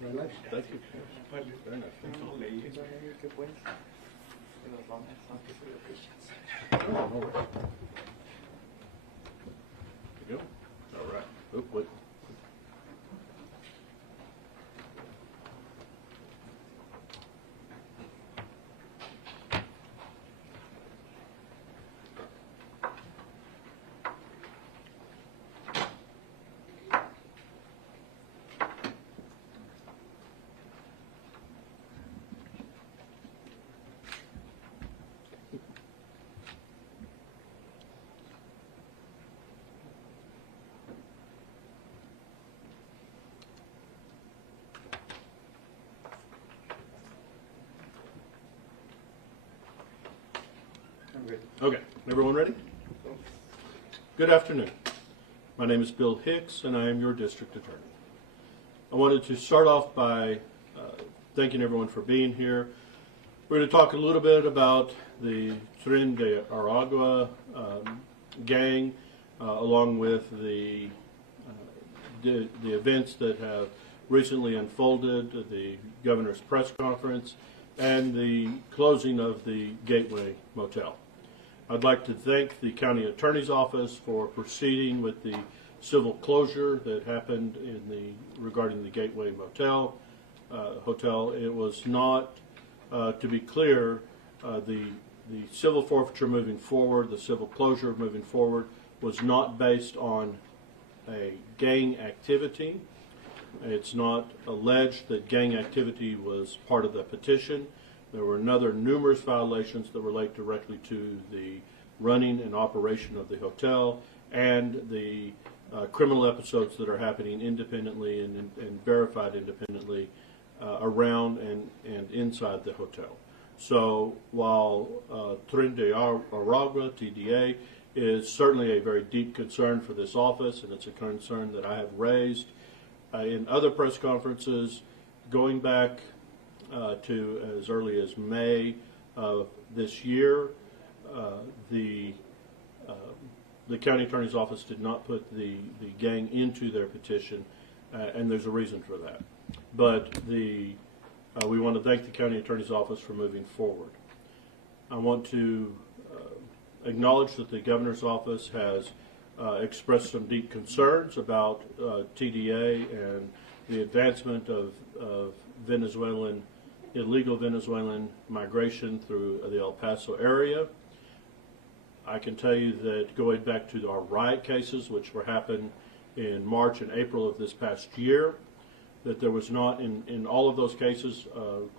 Very nice. Thank you. Very nice. No worries. There you go. All right. Oh, wait. Okay, everyone ready? Good afternoon. My name is Bill Hicks, and I am your district attorney. I wanted to start off by thanking everyone for being here. We're going to talk a little bit about the Tren de Aragua gang, along with the events that have recently unfolded, the governor's press conference, and the closing of the Gateway Motel. I'd like to thank the county attorney's office for proceeding with the civil closure that happened regarding the Gateway Motel hotel. It was not, to be clear, the civil forfeiture moving forward, the civil closure moving forward, was not based on a gang activity. It's not alleged that gang activity was part of the petition. There were numerous violations that relate directly to the running and operation of the hotel and the criminal episodes that are happening independently and verified independently around and inside the hotel. So while Tren de Aragua, TDA, is certainly a very deep concern for this office, and it's a concern that I have raised in other press conferences going back to as early as May of this year. The county attorney's office did not put the gang into their petition, and there's a reason for that. But we want to thank the county attorney's office for moving forward. I want to acknowledge that the governor's office has expressed some deep concerns about TDA and the advancement of illegal Venezuelan migration through the El Paso area. I can tell you that going back to our riot cases, which were happened in March and April of this past year, that there was not, in all of those cases,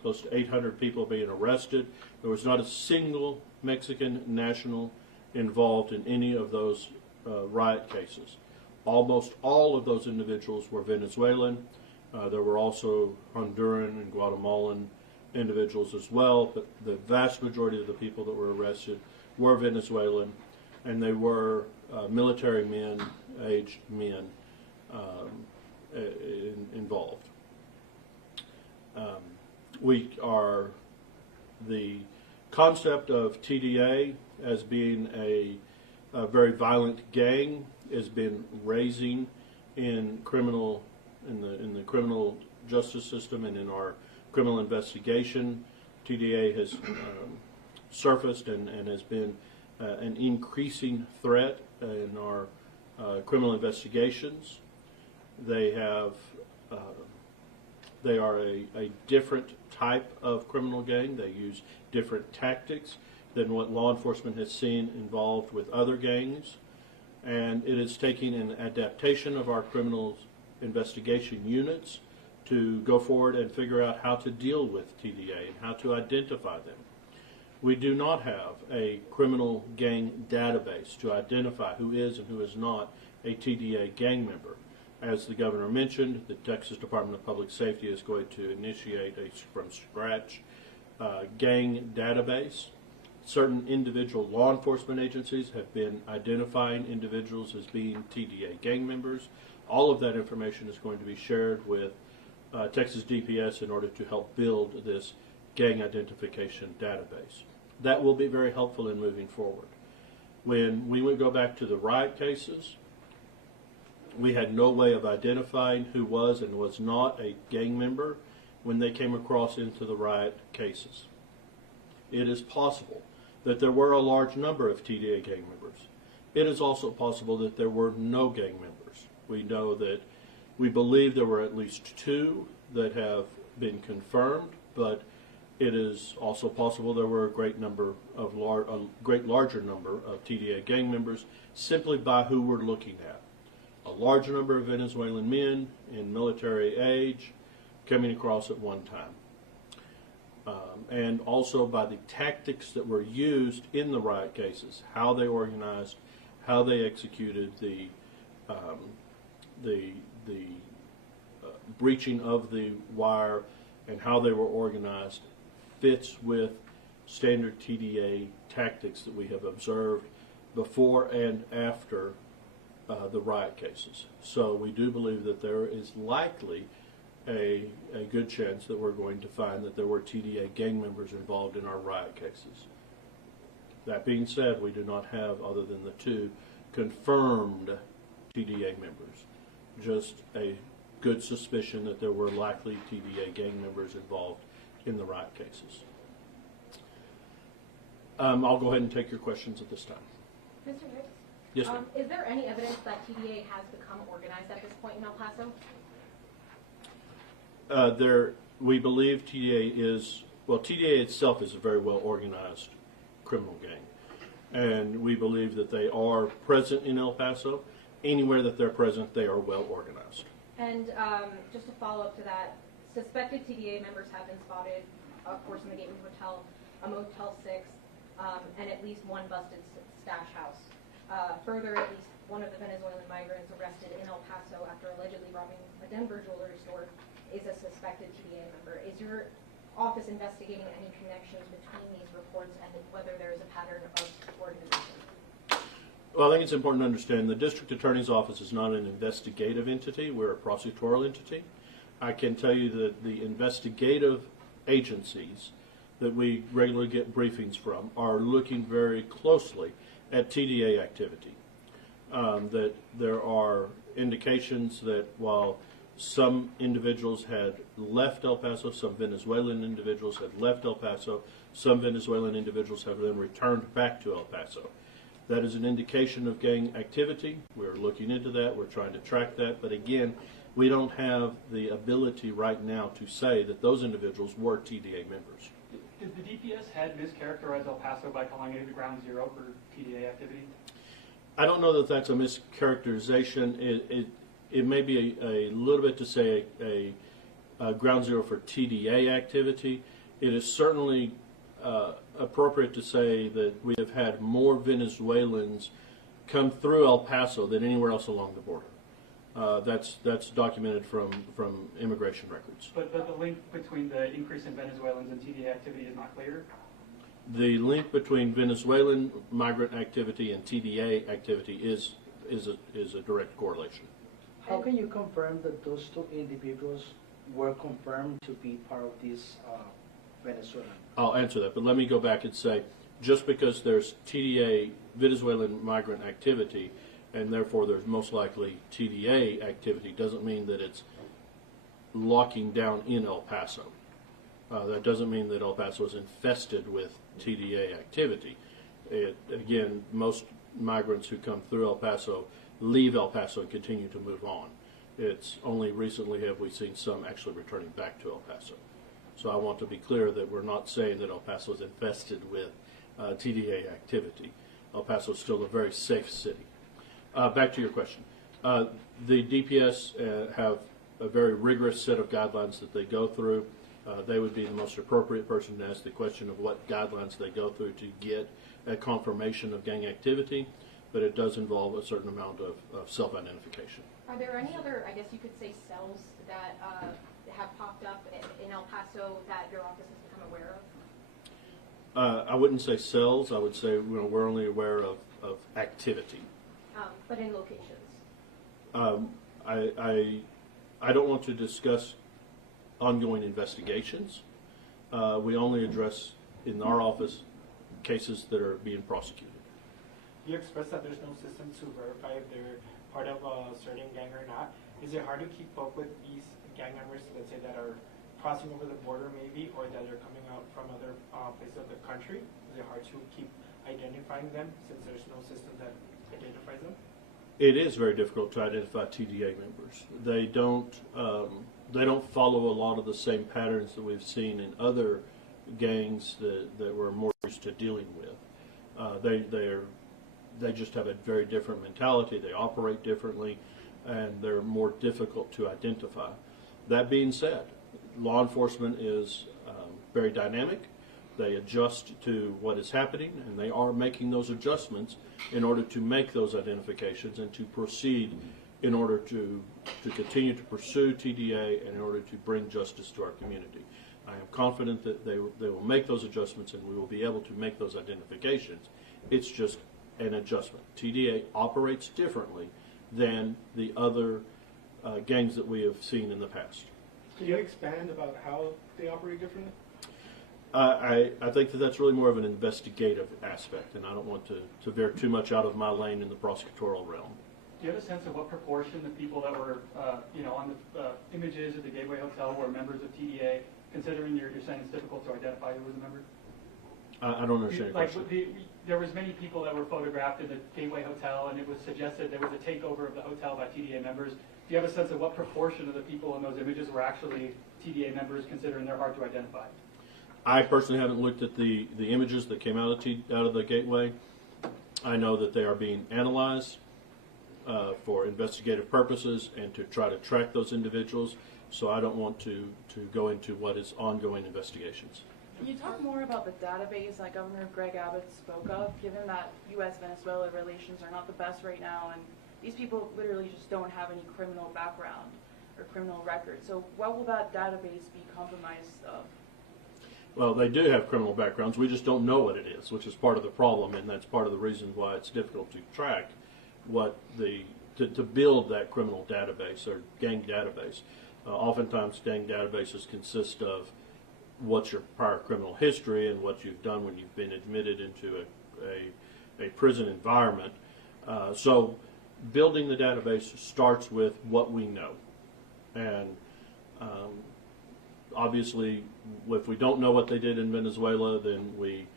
close to 800 people being arrested, there was not a single Mexican national involved in any of those riot cases. Almost all of those individuals were Venezuelan. There were also Honduran and Guatemalan individuals as well, but the vast majority of the people that were arrested were Venezuelan, and they were military men, aged men involved. The concept of TDA as being a very violent gang has been raising in the criminal justice system and in our criminal investigation. TDA has surfaced and has been an increasing threat in our criminal investigations. They are a different type of criminal gang. They use different tactics than what law enforcement has seen involved with other gangs, and it is taking an adaptation of our criminal investigation units to go forward and figure out how to deal with TDA and how to identify them. We do not have a criminal gang database to identify who is and who is not a TDA gang member. As the governor mentioned, the Texas Department of Public Safety is going to initiate a from-scratch gang database. Certain individual law enforcement agencies have been identifying individuals as being TDA gang members. All of that information is going to be shared with Texas DPS in order to help build this gang identification database. That will be very helpful in moving forward. When we would go back to the riot cases, We had no way of identifying who was and was not a gang member when they came across into the riot cases. It is possible that there were a large number of TDA gang members. It is also possible that there were no gang members. We know that we believe there were at least 2 that have been confirmed, but it is also possible there were a great larger number of TDA gang members simply by who we're looking at. A large number of Venezuelan men in military age coming across at one time. And also by the tactics that were used in the riot cases, how they organized, how they executed the breaching of the wire, and how they were organized fits with standard TDA tactics that we have observed before and after the riot cases. So we do believe that there is likely a good chance that we're going to find that there were TDA gang members involved in our riot cases. That being said, we do not have, other than the 2, confirmed TDA members. Just a good suspicion that there were likely TDA gang members involved in the riot cases. I'll go ahead and take your questions at this time. Mr. Hicks? Yes, ma'am. Is there any evidence that TDA has become organized at this point in El Paso? We believe TDA is, well, TDA itself is a very well organized criminal gang. And we believe that they are present in El Paso. Anywhere that they're present, they are well organized. And just to follow up to that, suspected TDA members have been spotted, of course, in the Gateway Hotel, a Motel 6, and at least 1 busted stash house. Further, at least 1 of the Venezuelan migrants arrested in El Paso after allegedly robbing a Denver jewelry store is a suspected TDA member. Is your office investigating any connections between these reports and whether there is a pattern of organization? Well, I think it's important to understand the District Attorney's Office is not an investigative entity. We're a prosecutorial entity. I can tell you that the investigative agencies that we regularly get briefings from are looking very closely at TDA activity. That there are indications that while some individuals had left El Paso, some Venezuelan individuals had left El Paso, some Venezuelan individuals have then returned back to El Paso. That is an indication of gang activity. We're looking into that. We're trying to track that. But again, we don't have the ability right now to say that those individuals were TDA members. Did the DPS head mischaracterize El Paso by calling it the ground zero for TDA activity? I don't know that that's a mischaracterization. It may be a little bit to say a ground zero for TDA activity. It is certainly appropriate to say that we have had more Venezuelans come through El Paso than anywhere else along the border. That's documented from immigration records. But the link between the increase in Venezuelans and TDA activity is not clear? The link between Venezuelan migrant activity and TDA activity is a direct correlation. How can you confirm that those 2 individuals were confirmed to be part of this Venezuelan? I'll answer that, but let me go back and say, just because there's TDA Venezuelan migrant activity, and therefore there's most likely TDA activity, doesn't mean that it's locking down in El Paso. That doesn't mean that El Paso is infested with TDA activity. Again, most migrants who come through El Paso leave El Paso and continue to move on. It's only recently have we seen some actually returning back to El Paso. So I want to be clear that we're not saying that El Paso is infested with TDA activity. El Paso is still a very safe city. Back to your question. The DPS have a very rigorous set of guidelines that they go through. They would be the most appropriate person to ask the question of what guidelines they go through to get a confirmation of gang activity, but it does involve a certain amount of self-identification. Are there any other, I guess you could say, cells that have popped up in El Paso that your office has become aware of? I wouldn't say cells. I would say we're only aware of activity. But in locations? I don't want to discuss ongoing investigations. We only address, in our office, cases that are being prosecuted. you expressed that there's no system to verify if they're part of a certain gang or not. Is it hard to keep up with these gang members, let's say, that are crossing over the border maybe, or that are coming out from other places of the country? Is it hard to keep identifying them since there's no system that identifies them? It is very difficult to identify TDA members. They don't follow a lot of the same patterns that we've seen in other gangs that we're more used to dealing with. They just have a very different mentality. They operate differently, and they're more difficult to identify. That being said, law enforcement is very dynamic. They adjust to what is happening, and they are making those adjustments in order to make those identifications and to proceed in order to continue to pursue TDA and in order to bring justice to our community. I am confident that they will make those adjustments and we will be able to make those identifications. It's just an adjustment. TDA operates differently than the other gangs that we have seen in the past. Can you expand about how they operate differently? I think that that's really more of an investigative aspect, and I don't want to veer too much out of my lane in the prosecutorial realm. Do you have a sense of what proportion of people that were, on the images at the Gateway Hotel were members of TDA, considering you're saying it's difficult to identify who was a member? I don't understand your Like, question. there was many people that were photographed in the Gateway Hotel, and it was suggested there was a takeover of the hotel by TDA members. Do you have a sense of what proportion of the people in those images were actually TDA members, considering they're hard to identify? I personally haven't looked at the images that came out of the Gateway. I know that they are being analyzed for investigative purposes and to try to track those individuals, so I don't want to go into what is ongoing investigations. Can you talk more about the database that Governor Greg Abbott spoke of, given that U.S.-Venezuela relations are not the best right now, and these people literally just don't have any criminal background or criminal record? So what will that database be compromised of? Well, they do have criminal backgrounds. We just don't know what it is, which is part of the problem, and that's part of the reason why it's difficult to track to build that criminal database or gang database. Oftentimes, gang databases consist of what's your prior criminal history and what you've done when you've been admitted into a prison environment. So building the database starts with what we know. And obviously, if we don't know what they did in Venezuela, then we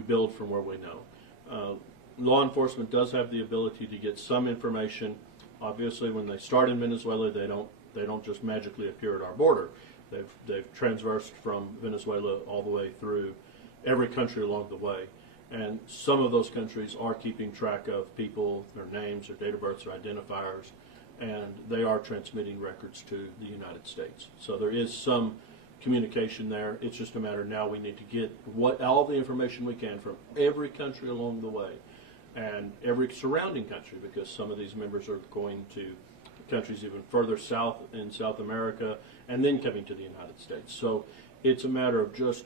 build from where we know. Law enforcement does have the ability to get some information. Obviously, when they start in Venezuela, they don't just magically appear at our border. They've transversed from Venezuela all the way through every country along the way. And some of those countries are keeping track of people, their names, their date of births, their identifiers, and they are transmitting records to the United States. So there is some communication there. It's just a matter now we need to get all the information we can from every country along the way and every surrounding country, because some of these members are going to countries even further south in South America and then coming to the United States. So it's a matter of just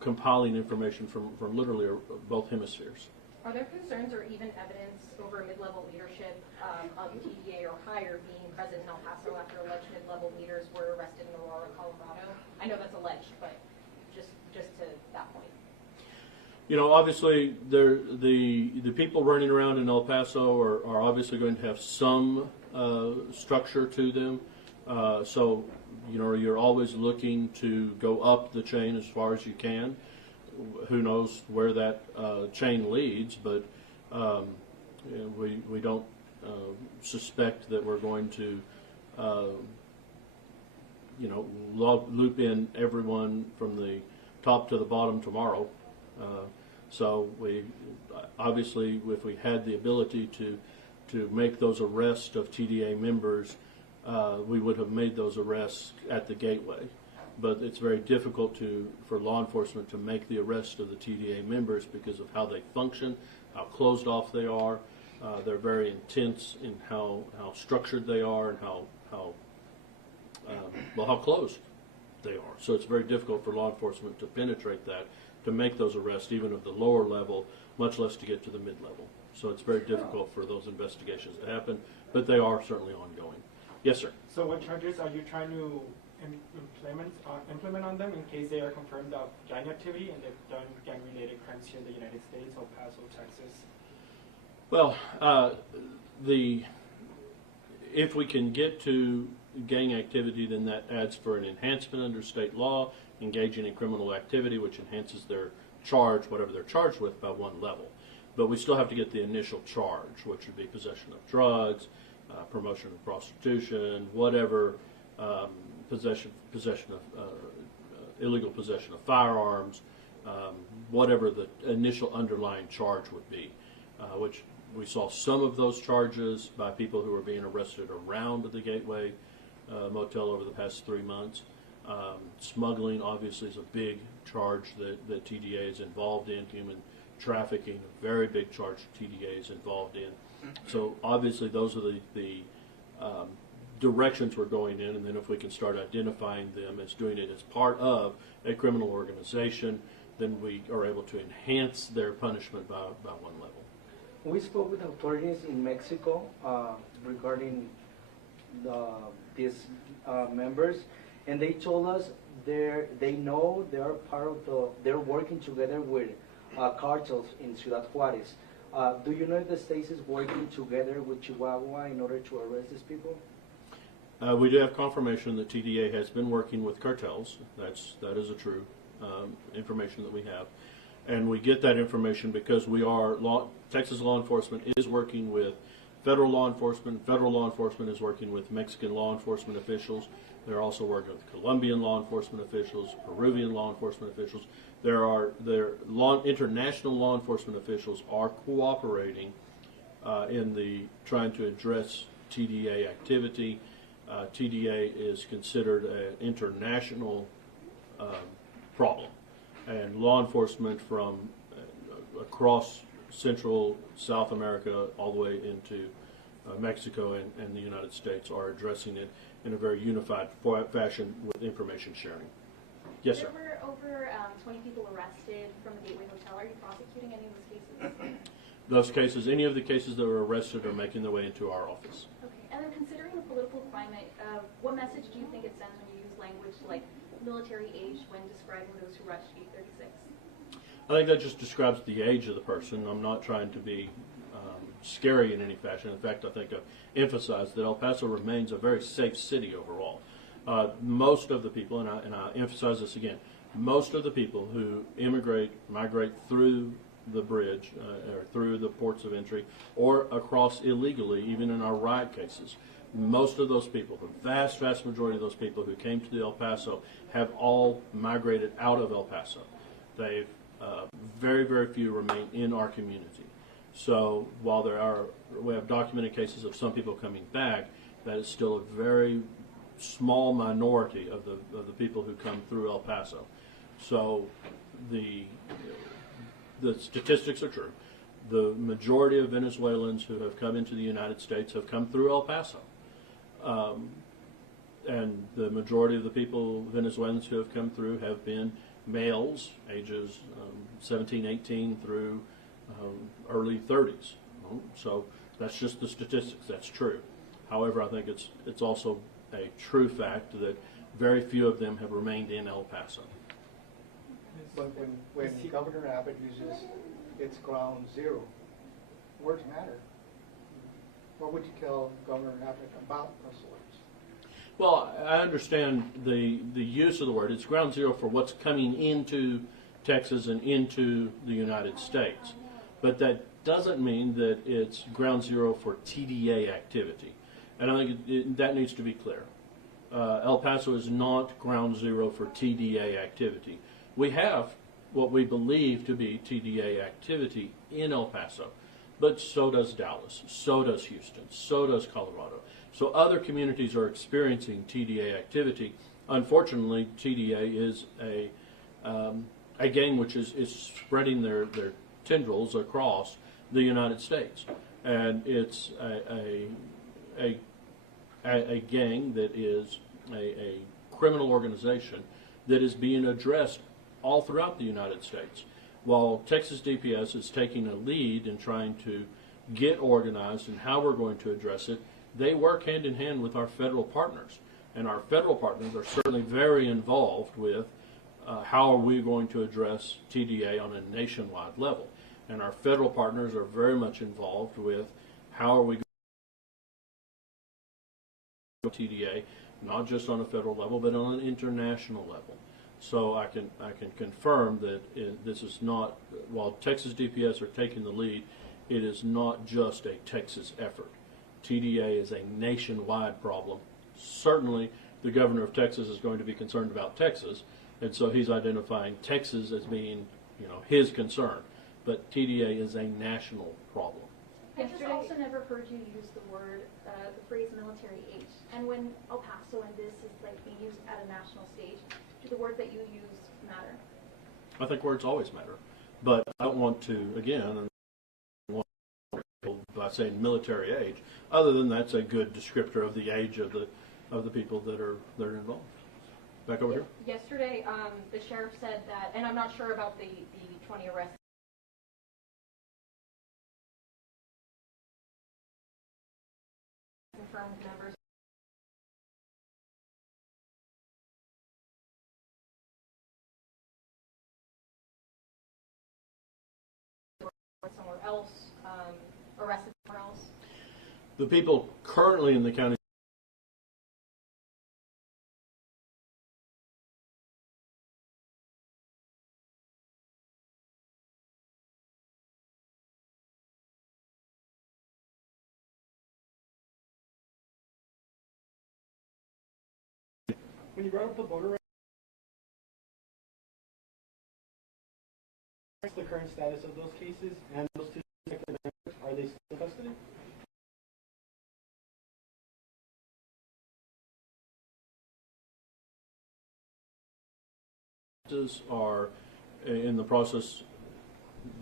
compiling information from literally both hemispheres. Are there concerns or even evidence over mid-level leadership of TDA or higher being present in El Paso after alleged mid-level leaders were arrested in Aurora, Colorado? I know that's alleged, but just to that point. You know, obviously, the people running around in El Paso are obviously going to have some structure to them. So, you know, you're always looking to go up the chain as far as you can. Who knows where that chain leads, but we don't suspect that we're going to, loop in everyone from the top to the bottom tomorrow. So we obviously, if we had the ability to make those arrests of TDA members, we would have made those arrests at the gateway. But it's very difficult for law enforcement to make the arrest of the TDA members because of how they function, how closed off they are. They're very intense in how structured they are and how closed they are. So it's very difficult for law enforcement to penetrate that, to make those arrests even of the lower level, much less to get to the mid-level. So it's very difficult for those investigations to happen, but they are certainly ongoing. Yes, sir. So what charges are you trying to implement on them in case they are confirmed of gang activity and they've done gang-related crimes here in the United States, El Paso, Texas? Well, if we can get to gang activity, then that adds for an enhancement under state law, engaging in criminal activity, which enhances their charge, whatever they're charged with, by one level. But we still have to get the initial charge, which would be possession of drugs, promotion of prostitution, whatever, possession of illegal possession of firearms, whatever the initial underlying charge would be, which we saw some of those charges by people who were being arrested around the Gateway Motel over the past 3 months. Smuggling obviously is a big charge that TDA is involved in. Human trafficking, a very big charge TDA is involved in. So obviously those are the directions we're going in, and then if we can start identifying them as doing it as part of a criminal organization, then we are able to enhance their punishment by one level. We spoke with authorities in Mexico regarding these members, and they told us they know they are part of they're working together with cartels in Ciudad Juarez. Do you know if the state is working together with Chihuahua in order to arrest these people? We do have confirmation that TDA has been working with cartels. That is a true information that we have. And we get that information because Texas law enforcement is working with federal law enforcement. Federal law enforcement is working with Mexican law enforcement officials. They're also working with Colombian law enforcement officials, Peruvian law enforcement officials. International law enforcement officials are cooperating in trying to address TDA activity. TDA is considered an international problem, and law enforcement from across Central, South America, all the way into Mexico and the United States are addressing it in a very unified fashion with information sharing. Yes, sir. There were over 20 people arrested from the Gateway Hotel. Are you prosecuting any of those cases? Any of the cases that were arrested are making their way into our office. Okay. And then considering the political climate, what message do you think it sends when you use language like military age when describing those who rushed 836? I think that just describes the age of the person. I'm not trying to be scary in any fashion. In fact, I think I've emphasized that El Paso remains a very safe city overall. Most of the people, and I emphasize this again, most of the people who migrate through the bridge or through the ports of entry or across illegally, even in our riot cases, most of those people, the vast majority of those people who came to El Paso have all migrated out of El Paso. They've very few remain in our community. So while we have documented cases of some people coming back, that is still a very small minority of the people who come through El Paso. So the statistics are true. The majority of Venezuelans who have come into the United States have come through El Paso. And the majority of the Venezuelans who have come through have been males, ages 17, 18 through early 30s. So that's just the statistics. That's true. However, I think it's also a true fact that very few of them have remained in El Paso. But when Governor Abbott uses it's ground zero, words matter. What would you tell Governor Abbott about those words? Well, I understand the use of the word. It's ground zero for what's coming into Texas and into the United States. But that doesn't mean that it's ground zero for TDA activity. And I think that needs to be clear. El Paso is not ground zero for TDA activity. We have what we believe to be TDA activity in El Paso, but so does Dallas, so does Houston, so does Colorado. So other communities are experiencing TDA activity. Unfortunately, TDA is a gang which is spreading their tendrils across the United States, and it's a gang that is a criminal organization that is being addressed all throughout the United States. While Texas DPS is taking a lead in trying to get organized and how we're going to address it, they work hand in hand with our federal partners. And our federal partners are certainly very involved with how are we going to address TDA on a nationwide level. and our federal partners are very much involved with how are we going to TDA, not just on a federal level, but on an international level. So I can confirm that this is not, while Texas DPS are taking the lead, it is not just a Texas effort. TDA is a nationwide problem. Certainly, the governor of Texas is going to be concerned about Texas, and so he's identifying Texas as being, his concern. But TDA is a national problem. I just also never heard you use the word, the phrase military age. And when El Paso and this is like being used at a national stage, do the words that you use matter? I think words always matter, but I don't want to, again, by saying military age. Other than that's a good descriptor of the age of the people that are involved. Back over here. Yesterday, the sheriff said that, and I'm not sure about the 20 arrests. Confirmed numbers. Somewhere else, arrested somewhere else. The people currently in the county When you brought up the voter rights, what's the current status of those cases and those two suspected members? Are they still in custody? are in the process.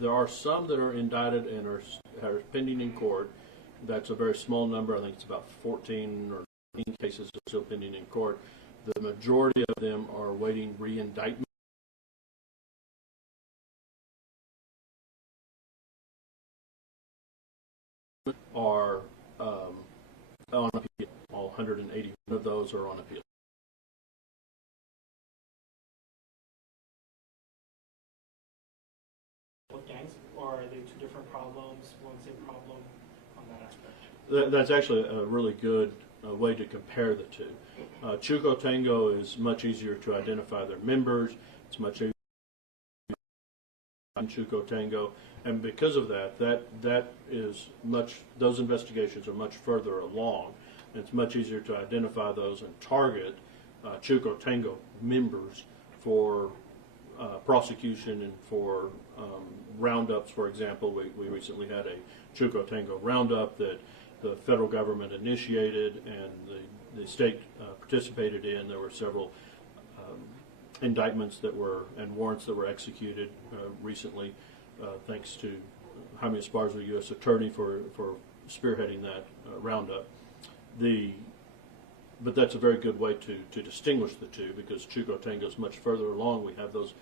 There are some that are indicted and are pending in court. That's a very small number. I think it's about 14 or 15 cases are still pending in court. The majority of them are awaiting re-indictment. Are on appeal. All 180 of those are on appeal. Both gangs, or are they two different problems, one same problem on that aspect? That's actually a really good way to compare the two. Chuco Tango is much easier to identify their members. It's much easier in Chuco Tango, and because of that is much. Those investigations are much further along. And it's much easier to identify those and target Chuco Tango members for prosecution and for roundups. For example, we recently had a Chuco Tango roundup that the federal government initiated and the state participated in. There were several indictments and warrants that were executed recently, thanks to Jaime Esparza, U.S. Attorney, for spearheading that roundup. But that's a very good way to distinguish the two, because Chuco Tango is much further along. We have those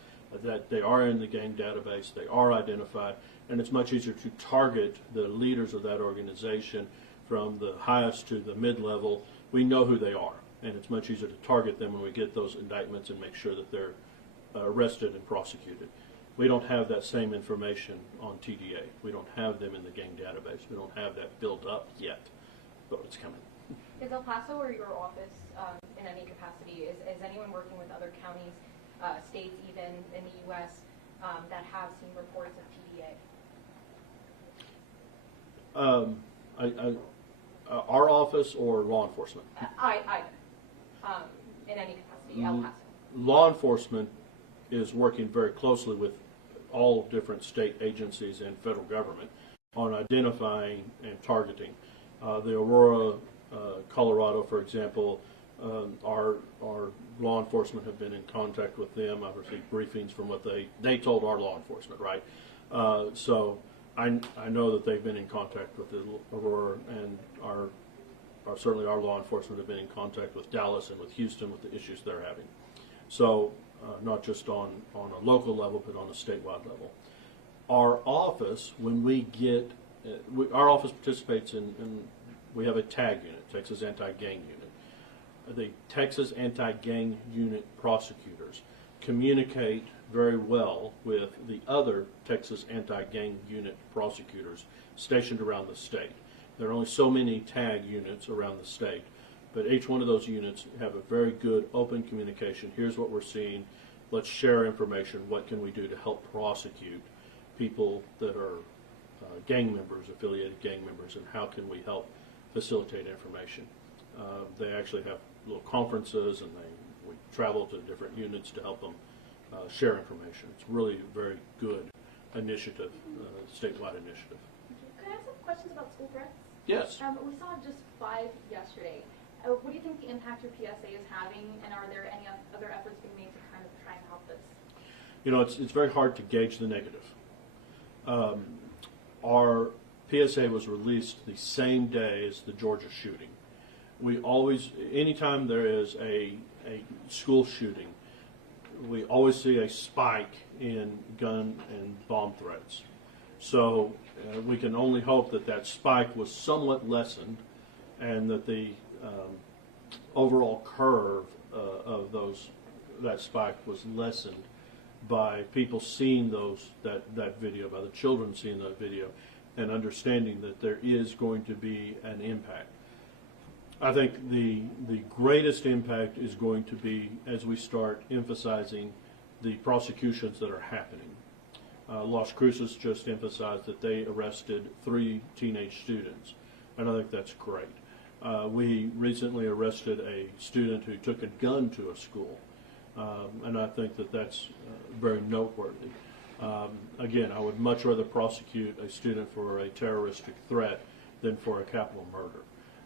that they are in the gang database, they are identified, and it's much easier to target the leaders of that organization from the highest to the mid-level. We know who they are, and it's much easier to target them when we get those indictments and make sure that they're arrested and prosecuted. We don't have that same information on TDA. We don't have them in the gang database. We don't have that built up yet, but it's coming. Is El Paso or your office in any capacity, is anyone working with other counties, states even in the U.S. That have seen reports of TDA? Our office or law enforcement? In any capacity, El Paso. Law enforcement is working very closely with all different state agencies and federal government on identifying and targeting. The Aurora, Colorado, for example, our law enforcement have been in contact with them. I've received briefings from what they told our law enforcement, right? So I know that they've been in contact with the Aurora, and certainly our law enforcement have been in contact with Dallas and with Houston with the issues they're having. So not just on a local level, but on a statewide level. Our office, when we get, our office participates in we have a TAG unit, Texas Anti-Gang Unit. The Texas Anti-Gang Unit prosecutors communicate very well with the other Texas anti-gang unit prosecutors stationed around the state. There are only so many TAG units around the state, but each one of those units have a very good open communication. Here's what we're seeing. Let's share information. What can we do to help prosecute people that are gang members, affiliated gang members, and how can we help facilitate information? They actually have little conferences, and we travel to different units to help them share information. It's really a very good initiative, statewide initiative. Could I ask some questions about school threats? Yes. We saw just 5 yesterday. What do you think the impact your PSA is having, and are there any other efforts being made to kind of try and help this? You know, it's very hard to gauge the negative. Our PSA was released the same day as the Georgia shooting. We always, anytime there is a school shooting, we always see a spike in gun and bomb threats. So we can only hope that that spike was somewhat lessened, and that the overall curve of that spike was lessened by people seeing that video, by the children seeing that video, and understanding that there is going to be an impact. I think the greatest impact is going to be as we start emphasizing the prosecutions that are happening. Las Cruces just emphasized that they arrested 3 teenage students, and I think that's great. We recently arrested a student who took a gun to a school, and I think that that's very noteworthy. Again, I would much rather prosecute a student for a terroristic threat than for a capital murder.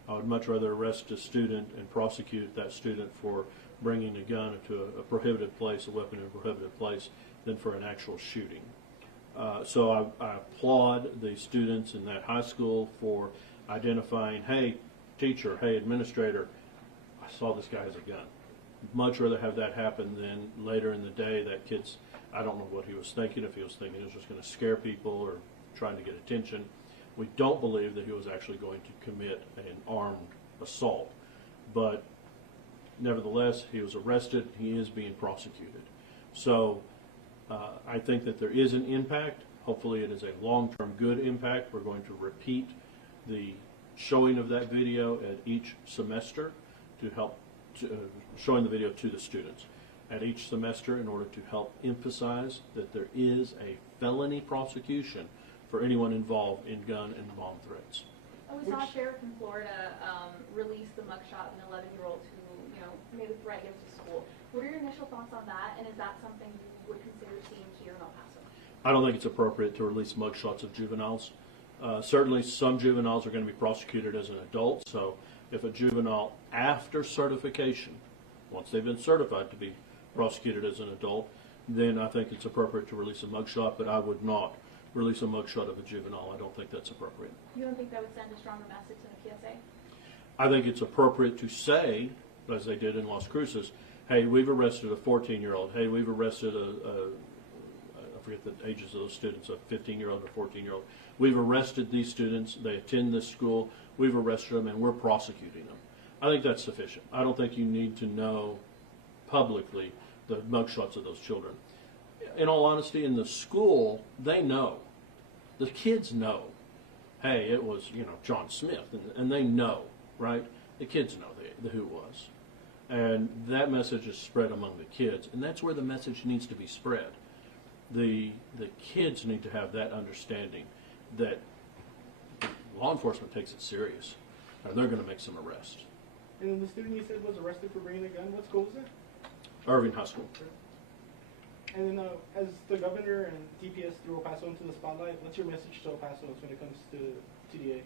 I would much rather arrest a student and prosecute that student for bringing a gun into a prohibited place, a weapon in a prohibited place, than for an actual shooting. So I applaud the students in that high school for identifying, hey, teacher, hey, administrator, I saw this guy has a gun. Much rather have that happen than later in the day that kid's, I don't know what he was thinking, if he was thinking he was just going to scare people or trying to get attention. We don't believe that he was actually going to commit an armed assault. But nevertheless, he was arrested. He is being prosecuted. So I think that there is an impact. Hopefully it is a long-term good impact. We're going to repeat the showing of that video at each semester to help showing the video to the students at each semester in order to help emphasize that there is a felony prosecution for anyone involved in gun and bomb threats. We saw a sheriff in Florida release the mugshot of an 11-year-old who, made a threat against the school. What are your initial thoughts on that, and is that something you would consider seeing here in El Paso? I don't think it's appropriate to release mugshots of juveniles. Certainly some juveniles are going to be prosecuted as an adult, so if a juvenile after certification, once they've been certified to be prosecuted as an adult, then I think it's appropriate to release a mugshot, but I would not release a mugshot of a juvenile. I don't think that's appropriate. You don't think that would send a stronger message than a PSA? I think it's appropriate to say, as they did in Las Cruces, hey, we've arrested a 14-year-old. Hey, we've arrested I forget the ages of those students, a 15-year-old or 14-year-old. We've arrested these students. They attend this school. We've arrested them, and we're prosecuting them. I think that's sufficient. I don't think you need to know publicly the mugshots of those children. In all honesty, in the school, they know. The kids know. Hey, it was, John Smith, and they know, right? The kids know who it was. And that message is spread among the kids, and that's where the message needs to be spread. The kids need to have that understanding that law enforcement takes it serious, and they're going to make some arrests. And then the student you said was arrested for bringing a gun. What school was it? Irving High School. And then as the governor and DPS threw El Paso into the spotlight, what's your message to El Pasoans when it comes to TDA?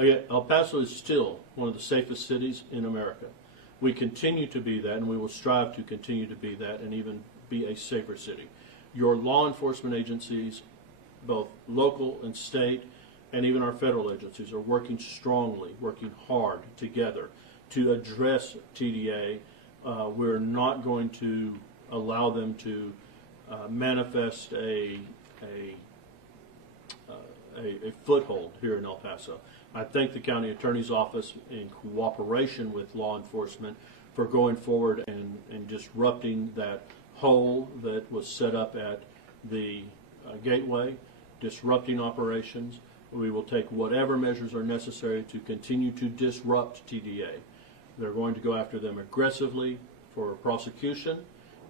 Okay, El Paso is still one of the safest cities in America. We continue to be that, and we will strive to continue to be that and even be a safer city. Your law enforcement agencies, both local and state, and even our federal agencies, are working strongly, working hard together to address TDA. We're not going to allow them to manifest a foothold here in El Paso. I thank the county attorney's office in cooperation with law enforcement for going forward and disrupting that hole that was set up at the gateway, disrupting operations. We will take whatever measures are necessary to continue to disrupt TDA. They're going to go after them aggressively for prosecution.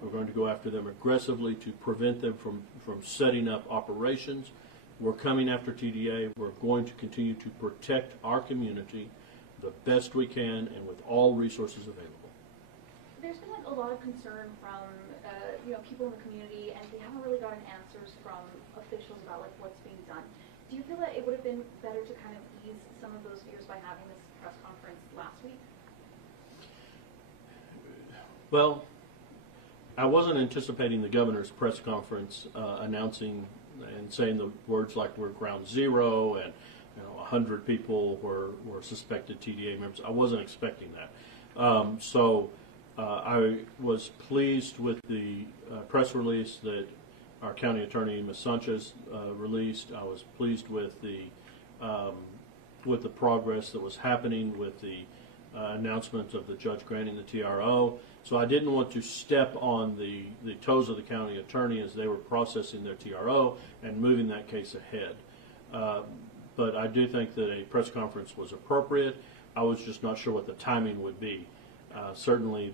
We're going to go after them aggressively to prevent them from setting up operations. We're coming after TDA. We're going to continue to protect our community the best we can and with all resources available. There's been like a lot of concern from people in the community, and they haven't really gotten answers from officials about like what's being done. Do you feel that it would have been better to kind of ease some of those fears by having this press conference last week? Well, I wasn't anticipating the governor's press conference announcing and saying the words like we're ground zero and 100 people were suspected TDA members. I wasn't expecting that. So I was pleased with the press release that our county attorney, Ms. Sanchez, released. I was pleased with the progress that was happening with the announcement of the judge granting the TRO. So I didn't want to step on the toes of the county attorney as they were processing their TRO and moving that case ahead. But I do think that a press conference was appropriate. I was just not sure what the timing would be. Certainly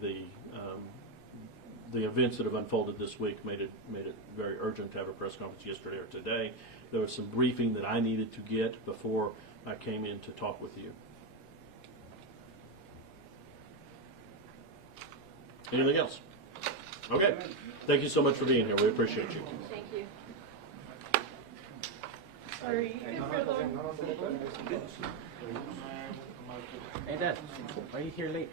the events that have unfolded this week made it very urgent to have a press conference yesterday or today. There was some briefing that I needed to get before I came in to talk with you. Anything else? Okay. Thank you so much for being here. We appreciate you. Thank you. Sorry. Hey Dad, why are you here late?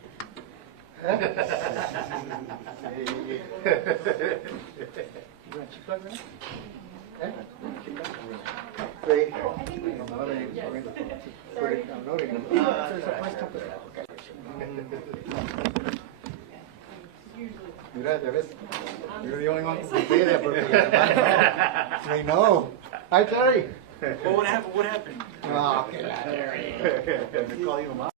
Mira, ya ves, you're the only one who can say that porque I know. Hi, Terry. Well, what happened? Oh, que la Terry. Me call you mom.